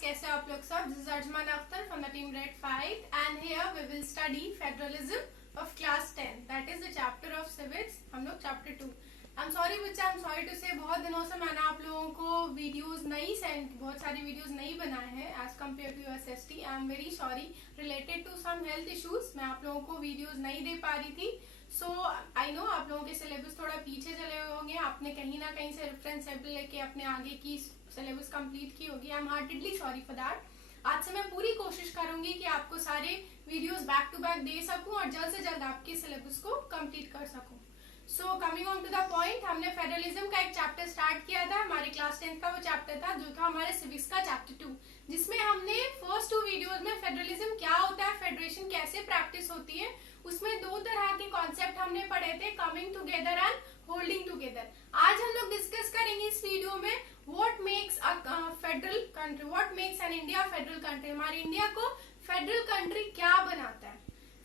कैसे आप लोग सब? This is Ajman Akhtar from the team red 5 and here we will study federalism of class 10, that is the chapter of civics. हम लोग chapter 2. I'm sorry बच्चा, I'm sorry to say बहुत दिनों से मैंने आप लोगों को वीडियोस नहीं सेंड, बहुत सारी वीडियोस नहीं बनाए हैं as compared to USST. I am very sorry related to some health issues. मैं आप लोगों को वीडियोस नहीं दे पा रही थी. सो आई नो आप लोगों के सिलेबस थोड़ा पीछे चले हुए होंगे, आपने कहीं ना कहीं से रेफरेंस लेके अपने आगे की सिलेबस कंप्लीट की होगी. I am heartedly sorry for that. आज से मैं पूरी कोशिश करूंगी कि आपको सारे वीडियोस बैक टू बैक दे सकूं और जल्द से जल्द आपके सिलेबस को कंप्लीट कर सकूं. So coming on to the point, हमने फेडरलिज्म का एक चैप्टर स्टार्ट किया था. हमारे क्लास 10 का वो चैप्टर था जो था हमारे सिविक्स का चैप्टर 2, जिसमें हमने फर्स्ट 2 वीडियोस में फेडरलिज्म क्या होता है, फेडरेशन कैसे प्रैक्टिस होती है, उसमें 2 तरह के कॉन्सेप्ट हमने पढ़े थे, coming together and holding together. आज हम लोग डिस्कस करेंगे इस वीडियो में what makes a federal country, what makes an India federal country. हमारे इंडिया को फेडरल कंट्री क्या बनाता है.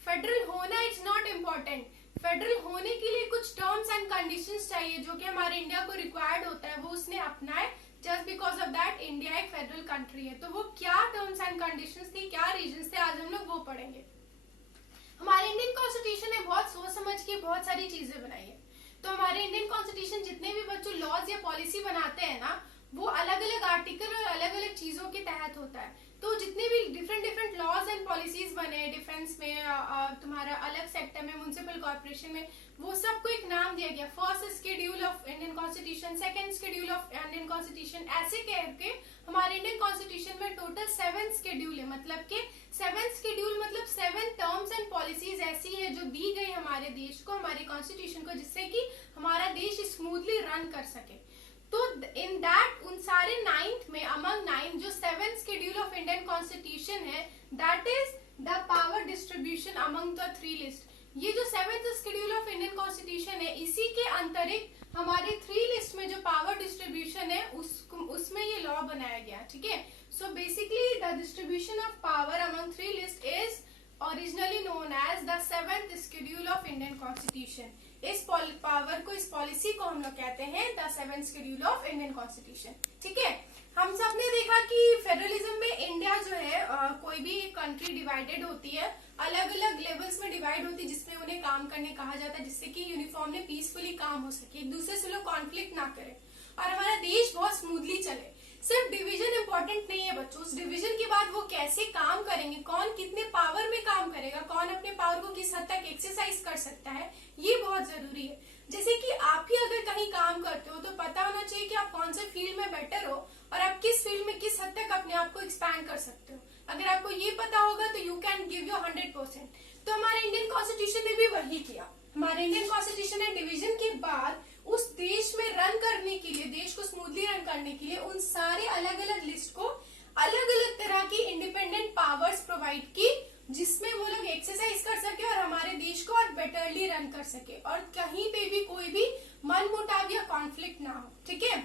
फेडरल होना इज नॉट इम्पोर्टेंट. फेडरल होने के लिए कुछ टर्म्स एंड कंडीशंस चाहिए जो कि हमारे इंडिया को रिक्वायर्ड होता है, वो उसने अपनाए. Just because of that India एक फेडरल कंट्री है. तो वो क्या टर्म्स एंड कंडीशंस थी, क्या रीजंस थे, आज हम लोग वो पढ़ेंगे. हमारे इंडियन कॉन्स्टिट्यूशन ने बहुत सोच समझ के बहुत सारी चीजें बनाई है. तो हमारे इंडियन कॉन्स्टिट्यूशन जितने भी बच्चों लॉज या पॉलिसी बनाते हैं ना, वो अलग अलग आर्टिकल और अलग अलग चीजों के तहत होता है. तो जितने भी डिफरेंट लॉज एंड पॉलिसीज बने, डिफेंस में, तुम्हारा अलग सेक्टर में, म्युनिसिपल कॉर्पोरेशन में, वो सबको एक नाम दिया गया. First schedule of Indian constitution, second schedule of Indian constitution, ऐसे करके हमारे इंडियन कॉन्स्टिट्यूशन में टोटल 7 शेड्यूल है. मतलब के 7 शेड्यूल मतलब 7 टर्म्स एंड पॉलिसीज ऐसी है जो दी गई हमारे देश को, हमारे कॉन्स्टिट्यूशन को, जिससे कि हमारा देश स्मूथली रन कर सके. तो इन दैट उन सारे 9th में अमंग 9 जो 7th schedule of Indian constitution है, that is the power distribution among the 3 list. ये जो 7th schedule of Indian constitution है, इसी के अंतरिक्त हमारे 3 लिस्ट में जो पावर डिस्ट्रीब्यूशन है उसमें ये लॉ बनाया गया. ठीक है. So basically the distribution of power among 3 list is originally known as the 7th schedule of Indian Constitution. इस पावर को, इस पॉलिसी को हम लोग कहते हैं the 7th schedule of Indian Constitution. ठीक है. हम सब ने देखा कि फेडरलिज्म में इंडिया जो है कोई भी कंट्री डिवाइडेड होती है, अलग अलग लेवल्स में डिवाइड होती है, जिसमें उन्हें काम करने कहा जाता है, जिससे कि यूनिफॉर्मली पीसफुली काम हो सके, एक दूसरे से लोग कॉन्फ्लिक्ट ना करें और हमारा देश बहुत स्मूथली चले. सिर्फ डिवीजन इंपॉर्टेंट नहीं है बच्चों, उस डिवीजन के बाद वो कैसे काम करेंगे, कौन कितने पावर में काम करेगा, कौन अपने पावर को किस हद तक एक्सरसाइज कर सकता है, ये बहुत जरूरी है. जैसे कि आप ही अगर कहीं काम करते हो तो पता होना चाहिए कि आप कौन से फील्ड में बेटर हो और आप किस फील्ड में किस हद तक अपने आप को एक्सपैंड कर सकते हो. अगर आपको ये पता होगा तो यू कैन गिव योर 100%. तो हमारे इंडियन कॉन्स्टिट्यूशन ने भी वही किया. हमारे इंडियन कॉन्स्टिट्यूशन ने डिवीजन के बाद उस देश में रन करने के लिए, देश को स्मूथली रन करने के लिए उन सारे अलग अलग लिस्ट को अलग अलग तरह की इंडिपेंडेंट पावर्स प्रोवाइड की, जिसमें वो लोग एक्सरसाइज कर सके और हमारे देश को और बेटरली रन कर सके और कहीं पे भी कोई भी मनमुटाव या कॉन्फ्लिक्ट ना हो. ठीक है.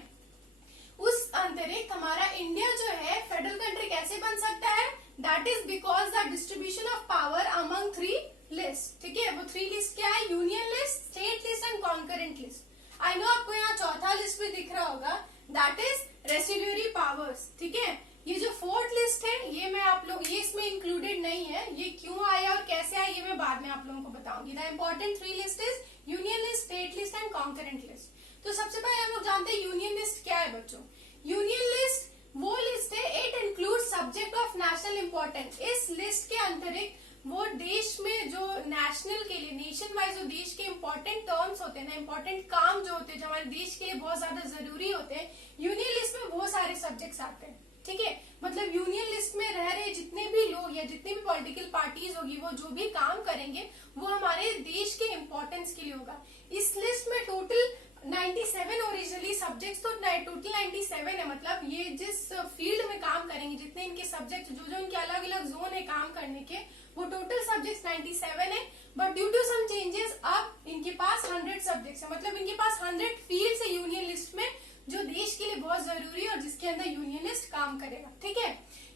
उस अंतरिक्त हमारा इंडिया जो है फेडरल कंट्री कैसे बन सकता है, that is because the distribution of power among 3 list. ठीक है. वो 3 लिस्ट क्या है, union list, state list and concurrent list. I know आपको यहाँ चौथा लिस्ट भी दिख रहा होगा, दैट इज रेसिड्यूरी पावर्स. ठीक है. ये जो 4th लिस्ट है, ये मैं आप लोग, ये इसमें इंक्लूडेड नहीं है. ये क्यों आया और कैसे आया ये मैं बाद में आप लोगों को बताऊंगी. The important 3 list is union list, state list and concurrent list. तो सबसे पहले हम लोग जानते हैं यूनियन लिस्ट क्या है बच्चों. यूनियन लिस्ट वो लिस्ट है, it include subject of national importance. इस लिस्ट के अंतरिक्त वो देश में जो नेशनल के लिए, नेशन वाइज जो देश के इम्पोर्टेंट टर्म्स होते हैं ना, इम्पोर्टेंट काम जो होते हैं, जो हमारे देश के लिए बहुत ज्यादा जरूरी होते हैं, यूनियन लिस्ट में बहुत सारे सब्जेक्ट्स आते हैं. ठीक है. मतलब यूनियन लिस्ट में रह रहे जितने भी लोग या जितनी भी पॉलिटिकल पार्टीज होगी, वो जो भी काम करेंगे वो हमारे देश के इम्पोर्टेंस के लिए होगा. इस लिस्ट में टोटल 97 ओरिजिनली सब्जेक्ट्स, तो टोटल 97 है. मतलब ये जिस फील्ड में काम करेंगे, जितने इनके सब्जेक्ट, जो इनके अलग अलग जोन है काम करने के, वो टोटल सब्जेक्ट्स 97 है. But due to some changes अब इनके पास 100 सब्जेक्ट्स है. मतलब इनके पास 100 फील्ड्स है यूनियन लिस्ट में, जो देश के लिए बहुत जरूरी है और जिसके अंदर यूनियन लिस्ट काम करेगा. ठीक है.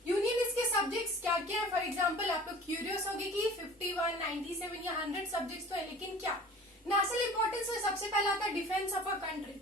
यूनियन लिस्ट के सब्जेक्ट्स क्या क्या है. फॉर एग्जाम्पल आप लोग क्यूरियस होंगे कि 51, 97 या 100 सब्जेक्ट्स तो है, लेकिन क्या नेशनल इंपॉर्टेंस में सबसे पहला आता है defence of a country.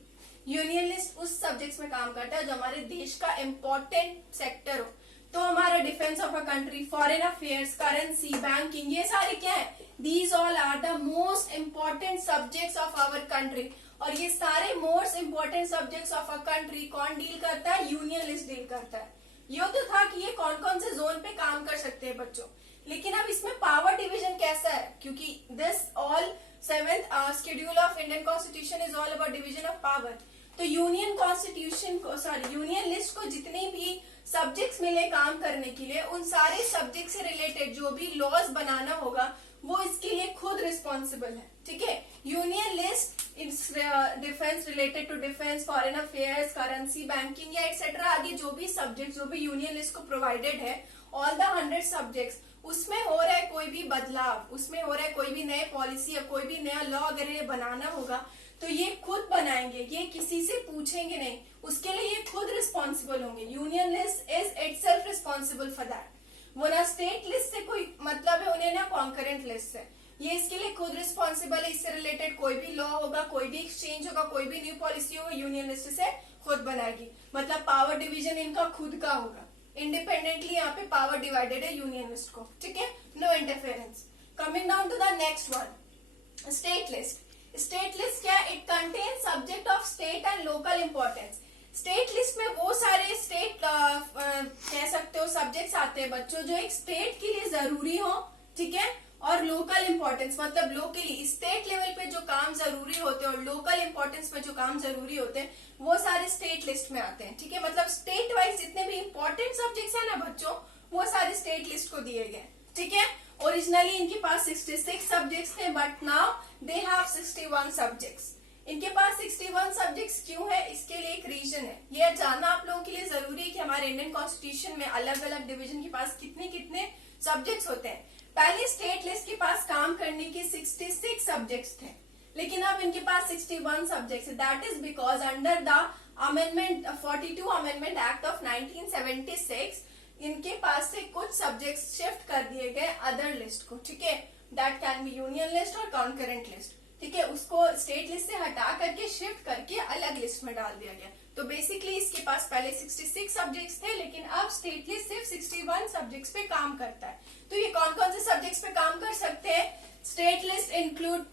Union list उस सब्जेक्ट्स में काम करता है जो हमारे देश का इम्पोर्टेंट सेक्टर हो. तो हमारा defence of a country, foreign affairs, currency, banking, ये सारे क्या है, these all are the most important subjects of our country. और ये सारे most important subjects of a country कौन डील करता है, यूनियन लिस्ट डील करता है। ये तो था कि ये कौन कौन से जोन पे काम कर सकते हैं बच्चों, लेकिन अब इसमें पावर डिवीजन कैसा है, क्योंकि this all 7th schedule of Indian constitution is all about division of power. तो यूनियन कॉन्स्टिट्यूशन को, सॉरी, यूनियन लिस्ट को जितने भी सब्जेक्ट्स मिले काम करने के लिए, उन सारे सब्जेक्ट से रिलेटेड जो भी लॉज बनाना होगा वो इसके लिए खुद रिस्पॉन्सिबल है। ठीक है, union list defence, related to defence, foreign affairs, currency, banking या एक्सेट्रा, आगे जो भी सब्जेक्ट जो भी यूनियन लिस्ट को प्रोवाइडेड है, ऑल द 100 सब्जेक्ट्स, उसमें हो रहा है कोई भी बदलाव, उसमें हो रहा है कोई भी नए पॉलिसी या कोई भी नया लॉ अगर ये बनाना होगा तो ये खुद बनाएंगे, ये किसी से पूछेंगे नहीं, उसके लिए ये खुद रिस्पॉन्सिबल होंगे। Union list is itself responsible for that. वो ना स्टेट लिस्ट से कोई मतलब है उन्हें, ना कॉन्करेंट लिस्ट से, ये इसके लिए खुद रिस्पॉन्सिबल है। इससे रिलेटेड कोई भी लॉ होगा, कोई भी एक्सचेंज होगा, कोई भी न्यू पॉलिसी होगा, यूनियन लिस्ट से खुद बनाएगी। मतलब पावर डिवीजन इनका खुद का होगा, इंडिपेंडेंटली यहाँ पे पावर डिवाइडेड है यूनियन लिस्ट को। ठीक है, no interference. Coming down to the next one, state list. State list क्या है, it contain subject of state and local importance. State list में वो सारे स्टेट कह सकते हो सब्जेक्ट्स आते हैं बच्चों जो एक स्टेट के लिए जरूरी हो, ठीक है, और लोकल इंपॉर्टेंस मतलब लोकली स्टेट लेवल पे जो काम जरूरी होते हैं और लोकल इंपॉर्टेंस में जो काम जरूरी होते हैं वो सारे स्टेट लिस्ट में आते हैं। ठीक है, मतलब स्टेट वाइज जितने भी इंपॉर्टेंट सब्जेक्ट्स है ना बच्चों, वो सारे स्टेट लिस्ट को दिए गए। ठीक है, ओरिजिनली इनके पास 66 सब्जेक्ट्स थे, but now they have 61 subjects. इनके पास 61 सब्जेक्ट्स क्यों है, इसके लिए एक रीजन है। ये जानना आप लोगों के लिए जरूरी है कि हमारे इंडियन कॉन्स्टिट्यूशन में अलग अलग डिवीजन के पास कितने कितने सब्जेक्ट्स होते हैं। पहले स्टेट लिस्ट के पास काम करने के 66 सब्जेक्ट्स थे, लेकिन अब इनके पास 61 सब्जेक्ट्स है। That is because under the amendment 42 amendment act of 1976 इनके पास से कुछ सब्जेक्ट्स शिफ्ट कर दिए गए अदर लिस्ट को। ठीक है, that can be union list और कॉन्करेंट लिस्ट। ठीक है, उसको स्टेट लिस्ट से हटा करके शिफ्ट करके अलग लिस्ट में डाल दिया गया। तो बेसिकली इसके पास पहले 66 सब्जेक्ट्स थे, लेकिन अब स्टेट लिस्ट सिर्फ 61 सब्जेक्ट्स पे काम करता है। तो ये कौन कौन से सब्जेक्ट्स पे काम कर सकते हैं, state list include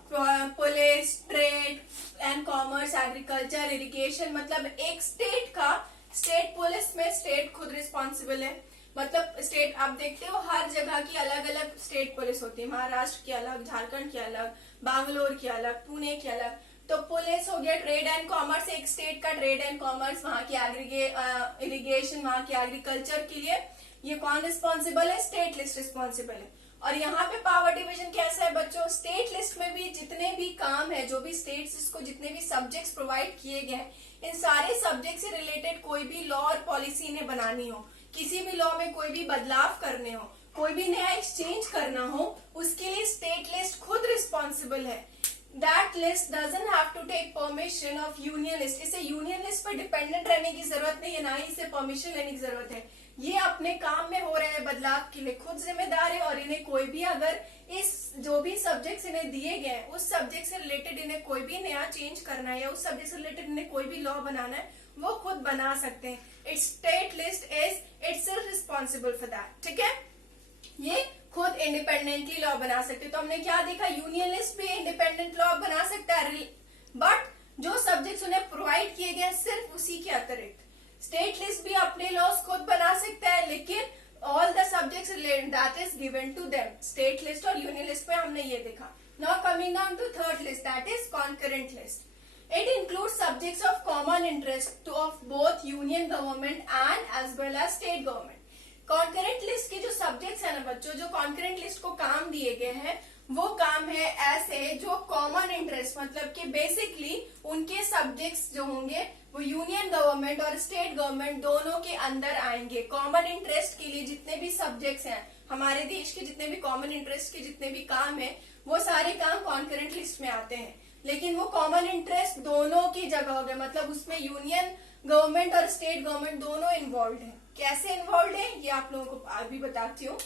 police, trade and commerce, agriculture, irrigation. मतलब एक स्टेट का, स्टेट पुलिस में स्टेट खुद रिस्पॉन्सिबल है। मतलब स्टेट आप देखते हो हर जगह की अलग अलग स्टेट पुलिस होती है, महाराष्ट्र की अलग, झारखंड की अलग, बैंगलोर की अलग, पुणे की अलग। तो पुलिस हो गया, ट्रेड एंड कॉमर्स, एक स्टेट का ट्रेड एंड कॉमर्स, वहां की इरिगेशन, वहां की एग्रीकल्चर के लिए ये कौन रिस्पॉन्सिबल है, स्टेट लिस्ट रिस्पॉन्सिबल है। और यहाँ पे पावर डिवीजन कैसा है बच्चों, स्टेट लिस्ट में भी जितने भी काम है, जो भी स्टेट्स को जितने भी सब्जेक्ट्स प्रोवाइड किए गए हैं, इन सारे सब्जेक्ट से रिलेटेड कोई भी लॉ और पॉलिसी इन्हें बनानी हो, किसी भी लॉ में कोई भी बदलाव करने हो, कोई भी नया एक्सचेंज करना हो, उसके लिए स्टेट लिस्ट खुद रिस्पॉन्सिबल है। That list doesn't have to take permission of union list. इसे यूनियन लिस्ट पर डिपेंडेंट रहने की जरूरत नहीं है, ना ही इसे परमिशन लेने की जरूरत है। ये अपने काम में हो रहे बदलाव के लिए खुद जिम्मेदार है, और इन्हें कोई भी अगर इस जो भी सब्जेक्ट्स इन्हें दिए गए उस सब्जेक्ट से रिलेटेड इन्हें कोई भी नया चेंज करना है या उस सब्जेक्ट से रिलेटेड इन्हें कोई भी लॉ बनाना है, वो खुद बना सकते हैं। It's state list is itself responsible for that. ठीक है, ये खुद इंडिपेंडेंटली लॉ बना सकते हैं। तो हमने क्या देखा, यूनियन लिस्ट भी इंडिपेंडेंट लॉ बना सकता है, बट जो सब्जेक्ट्स उन्हें प्रोवाइड किए गए सिर्फ उसी के अतिरिक्त। स्टेट लिस्ट भी अपने लॉज खुद बना सकता है, लेकिन all the subjects that is given to them. State list और यूनियन लिस्ट में हमने ये देखा। Now coming down to third list, that is concurrent list. It includes subjects of common interest to of both union government and as well as state government. Concurrent list के जो subjects है ना बच्चों, जो concurrent list को काम दिए गए हैं, वो काम है ऐसे जो common interest मतलब कि basically उनके subjects जो होंगे वो union government और state government दोनों के अंदर आएंगे। common interest के लिए जितने भी subjects हैं, हमारे देश के जितने भी common interest के जितने भी काम है, वो सारे काम concurrent list में आते हैं। लेकिन वो कॉमन इंटरेस्ट दोनों की जगह हो गए, मतलब उसमें यूनियन गवर्नमेंट और स्टेट गवर्नमेंट दोनों इन्वॉल्व है। कैसे इन्वॉल्व है ये आप लोगों को आज भी बताती हूँ।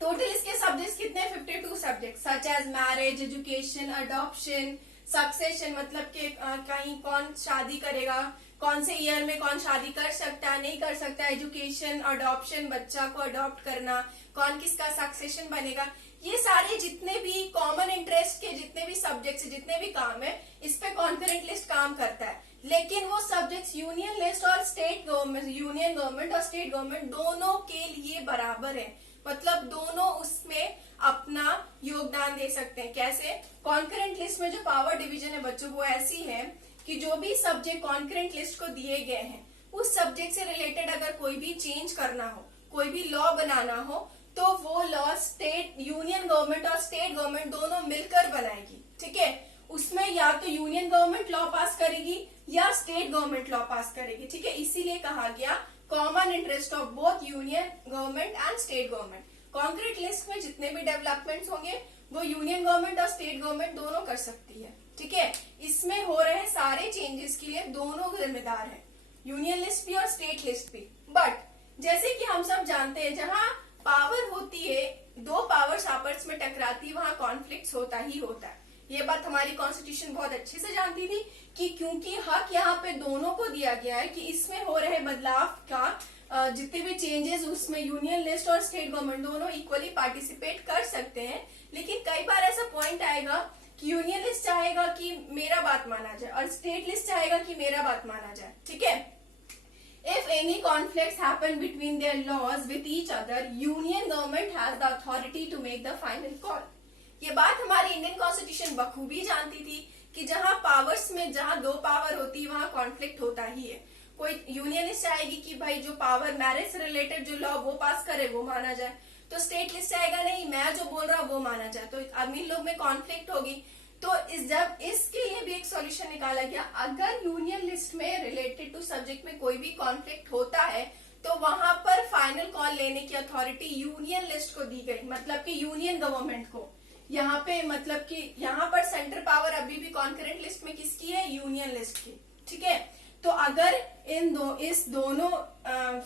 टोटल इसके सब्जेक्ट्स कितने, 52 subject, such as marriage, education, adoption, succession, मतलब कि कहीं कौन शादी करेगा, कौन से ईयर में कौन शादी कर सकता है, नहीं कर सकता, एजुकेशन, अडॉप्शन, बच्चा को अडॉप्ट करना, कौन किसका सक्सेशन बनेगा, ये सारे जितने भी कॉमन इंटरेस्ट के जितने भी सब्जेक्ट्स, जितने भी काम है, इस पे कॉन्करेंट लिस्ट काम करता है। लेकिन वो सब्जेक्ट्स यूनियन लिस्ट और स्टेट गवर्नमेंट, यूनियन गवर्नमेंट और स्टेट गवर्नमेंट दोनों के लिए बराबर है, मतलब दोनों उसमें अपना योगदान दे सकते हैं। कैसे? कॉन्करेंट लिस्ट में जो पावर डिवीजन है बच्चों, वो ऐसी है कि जो भी सब्जेक्ट कॉन्करेंट लिस्ट को दिए गए हैं, उस सब्जेक्ट से रिलेटेड अगर कोई भी चेंज करना हो, कोई भी लॉ बनाना हो, तो वो लॉ स्टेट, यूनियन गवर्नमेंट और स्टेट गवर्नमेंट दोनों मिलकर बनाएगी। ठीक है, उसमें या तो यूनियन गवर्नमेंट लॉ पास करेगी या स्टेट गवर्नमेंट लॉ पास करेगी। ठीक है, इसीलिए कहा गया common interest of both union government and state government. Concrete list में जितने भी डेवलपमेंट्स होंगे वो यूनियन गवर्नमेंट और स्टेट गवर्नमेंट दोनों कर सकती है। ठीक है, इसमें हो रहे सारे चेंजेस के लिए दोनों जिम्मेदार हैं, यूनियन लिस्ट भी और स्टेट लिस्ट भी। बट जैसे कि हम सब जानते हैं, जहां पावर होती है, दो पावर्स आपस में टकराती है, वहां कॉन्फ्लिक्ट होता ही होता है। ये बात हमारी कॉन्स्टिट्यूशन बहुत अच्छे से जानती थी कि क्योंकि हक यहाँ पे दोनों को दिया गया है कि इसमें हो रहे बदलाव का जितने भी चेंजेस, उसमें यूनियन लिस्ट और स्टेट गवर्नमेंट दोनों इक्वली पार्टिसिपेट कर सकते हैं। लेकिन कई बार ऐसा पॉइंट आएगा कि यूनियन लिस्ट चाहेगा कि मेरा बात माना जाए और स्टेट लिस्ट चाहेगा कि मेरा बात माना जाए। ठीक है, if any conflicts happen between their laws with each other, union government has the authority to make the final call. ये बात हमारी इंडियन कॉन्स्टिट्यूशन बखूबी जानती थी कि जहां पावर्स में, जहां दो पावर होती है, वहां कॉन्फ्लिक्ट होता ही है। कोई यूनियनिस्ट चाहेगी कि भाई जो पावर मैरिज से रिलेटेड जो लॉ वो पास करे वो माना जाए, तो स्टेट लिस्ट चाहेगा नहीं, मैं जो बोल रहा हूँ वो माना जाए, तो अब इन लोग में कॉन्फ्लिक्ट होगी। तो जब इसके लिए भी एक सॉल्यूशन निकाला गया, अगर यूनियन लिस्ट में रिलेटेड टू सब्जेक्ट में कोई भी कॉन्फ्लिक्ट होता है तो वहां पर फाइनल कॉल लेने की अथॉरिटी यूनियन लिस्ट को दी गई, मतलब कि यूनियन गवर्नमेंट को। यहाँ पे मतलब कि यहाँ पर सेंटर पावर अभी भी कॉन्करेंट लिस्ट में किसकी है? यूनियन लिस्ट की। ठीक है, तो अगर इस दोनों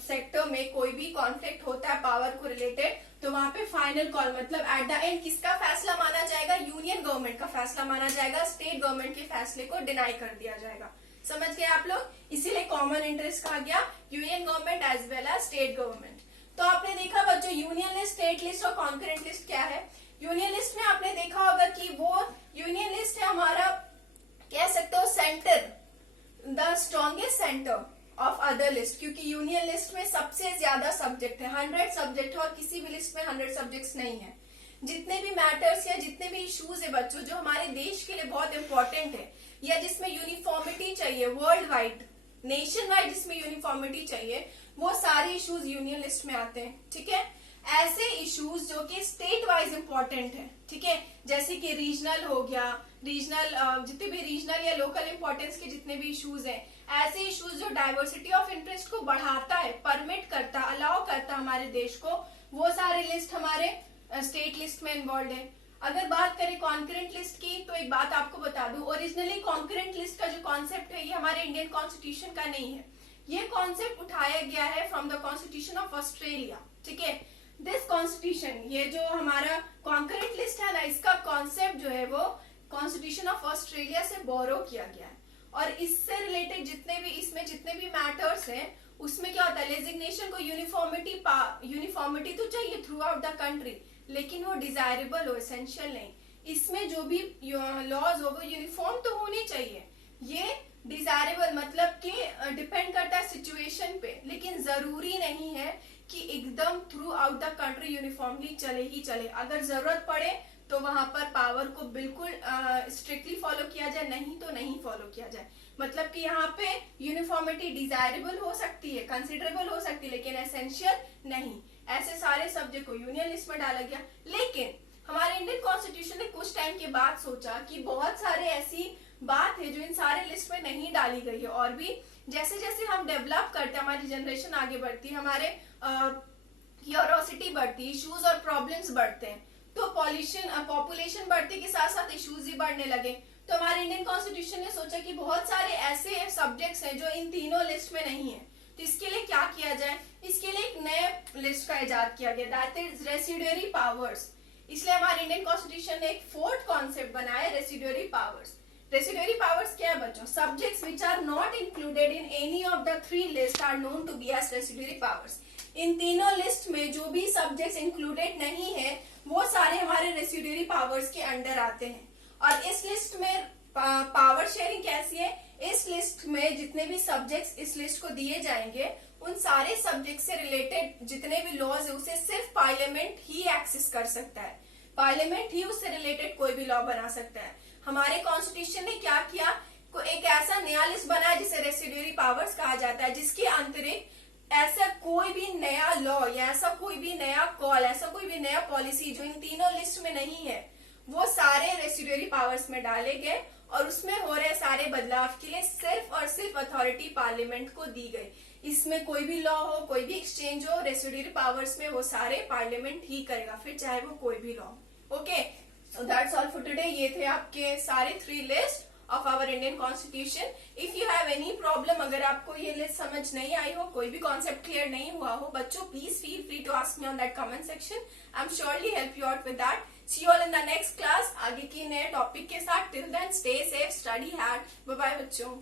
सेक्टर में कोई भी कॉन्फ्लिक्ट होता है पावर को रिलेटेड, तो वहां पे फाइनल कॉल, मतलब एट द एंड किसका फैसला माना जाएगा? यूनियन गवर्नमेंट का फैसला माना जाएगा, स्टेट गवर्नमेंट के फैसले को डिनाई कर दिया जाएगा। समझ गए आप लोग? इसीलिए कॉमन इंटरेस्ट कहा गया union government as well as state government. तो आपने देखा बच्चों, यूनियन लिस्ट, स्टेट लिस्ट और कॉन्करेंट लिस्ट क्या है। यूनियन लिस्ट में आपने देखा होगा कि वो यूनियन लिस्ट है हमारा, कह सकते हो centre, the strongest centre of other list, क्योंकि यूनियन लिस्ट में सबसे ज्यादा सब्जेक्ट है, 100 सब्जेक्ट है, और किसी भी लिस्ट में 100 सब्जेक्ट्स नहीं है। जितने भी मैटर्स या जितने भी इश्यूज है बच्चों जो हमारे देश के लिए बहुत इंपॉर्टेंट है, या जिसमें यूनिफॉर्मिटी चाहिए वर्ल्ड वाइड, नेशन वाइड जिसमें यूनिफॉर्मिटी चाहिए, वो सारे इश्यूज यूनियन लिस्ट में आते हैं। ठीक है, ऐसे इश्यूज जो कि स्टेट वाइज इंपॉर्टेंट है, ठीक है, जैसे कि रीजनल हो गया, रीजनल जितने भी रीजनल या लोकल इंपॉर्टेंस के जितने भी इश्यूज हैं, ऐसे इश्यूज जो डाइवर्सिटी ऑफ इंटरेस्ट को बढ़ाता है, परमिट करता, अलाउ करता हमारे देश को, वो सारे लिस्ट हमारे स्टेट लिस्ट में इन्वॉल्व है। अगर बात करें कॉन्करेंट लिस्ट की, तो एक बात आपको बता दूं, ओरिजिनली कॉन्करेंट लिस्ट का जो कॉन्सेप्ट है ये हमारे इंडियन कॉन्स्टिट्यूशन का नहीं है, ये कॉन्सेप्ट उठाया गया है from the constitution of Australia. ठीक है, दिस कॉन्स्टिट्यूशन, ये जो हमारा कॉन्करेंट लिस्ट है ना, इसका कॉन्सेप्ट जो है वो कॉन्स्टिट्यूशन ऑफ ऑस्ट्रेलिया से बोरो किया गया है। और इससे रिलेटेड जितने भी, इसमें जितने भी मैटर्स हैं, उसमें क्या होता है, लेजिग्नेशन को यूनिफॉर्मिटी तो चाहिए थ्रू आउट द कंट्री, लेकिन वो डिजायरेबल हो, एसेंशियल नहीं। इसमें जो भी लॉज हो वो यूनिफॉर्म तो होने चाहिए, ये डिजायरेबल मतलब कि डिपेंड करता है सिचुएशन पे, लेकिन जरूरी नहीं है कि एकदम through out the country uniformly चले ही चले। अगर जरूरत पड़े तो वहां पर पावर को बिल्कुल स्ट्रिक्टली फॉलो किया जाए, नहीं तो नहीं फॉलो किया जाए। मतलब कि यहाँ पे यूनिफॉर्मिटी डिजायरेबल हो सकती है, कंसिडरेबल हो सकती है, लेकिन एसेंशियल नहीं। ऐसे सारे सब्जेक्ट को यूनियन लिस्ट में डाला गया। लेकिन हमारे इंडियन कॉन्स्टिट्यूशन ने कुछ टाइम के बाद सोचा कि बहुत सारे ऐसी बात है जो इन सारे लिस्ट में नहीं डाली गई है, और भी जैसे जैसे हम डेवलप करते हैं, हमारी जनरेशन आगे बढ़ती है, हमारे क्यूरियोसिटी बढ़ती है, इश्यूज और प्रॉब्लम्स बढ़ते हैं, तो पॉपुलेशन बढ़ने के साथ साथ इश्यूज भी बढ़ने लगे। तो हमारे इंडियन कॉन्स्टिट्यूशन ने सोचा कि बहुत सारे ऐसे सब्जेक्ट्स हैं जो इन तीनों लिस्ट में नहीं है, तो इसके लिए क्या किया जाए, इसके लिए एक नए लिस्ट का इजाद किया गया, दैट इज रेसिडुअरी पावर्स। इसलिए हमारे इंडियन कॉन्स्टिट्यूशन ने एक फोर्थ कॉन्सेप्ट बनाया, रेसिडुअरी पावर्स। रेसिड्यूरी पावर्स क्या है बच्चों? Subjects which are not included in any of the three list are known to be as residuary powers. इन तीनों लिस्ट में जो भी सब्जेक्ट्स इंक्लूडेड नहीं है वो सारे हमारे रेसिड्यूरी पावर्स के अंडर आते हैं। और इस लिस्ट में पावर शेयरिंग कैसी है? इस लिस्ट में जितने भी सब्जेक्ट्स इस लिस्ट को दिए जाएंगे उन सारे सब्जेक्ट से रिलेटेड जितने भी लॉज है उसे सिर्फ पार्लियामेंट ही एक्सेस कर सकता है। पार्लियामेंट ही उससे रिलेटेड कोई भी लॉ बना सकता है। हमारे कॉन्स्टिट्यूशन ने क्या किया? एक ऐसा नया लिस्ट बनाया जिसे रेसिड्यूरी पावर्स कहा जाता है, जिसके अंतरिक्त ऐसा कोई भी नया लॉ या ऐसा कोई भी नया कॉल, ऐसा कोई भी नया पॉलिसी जो इन तीनों लिस्ट में नहीं है वो सारे रेसिड्यूरी पावर्स में डाले गए और उसमें हो रहे सारे बदलाव के लिए सिर्फ और सिर्फ अथॉरिटी पार्लियामेंट को दी गई। इसमें कोई भी लॉ हो, कोई भी एक्सचेंज हो, रेसिड्यूरी पावर्स में वो सारे पार्लियामेंट ही करेगा, फिर चाहे वो कोई भी law. Okay, so that's all for today. ये थे आपके सारे three list of our Indian constitution. If you have any problem, अगर आपको ये लिस्ट समझ नहीं आई हो, कोई भी कॉन्सेप्ट क्लियर नहीं हुआ हो बच्चों, please feel free to ask me on that comment section. I am surely help you out with that. See you all in the next class आगे की नए टॉपिक के साथ। Till then stay safe, study hard. Bye bye बच्चों।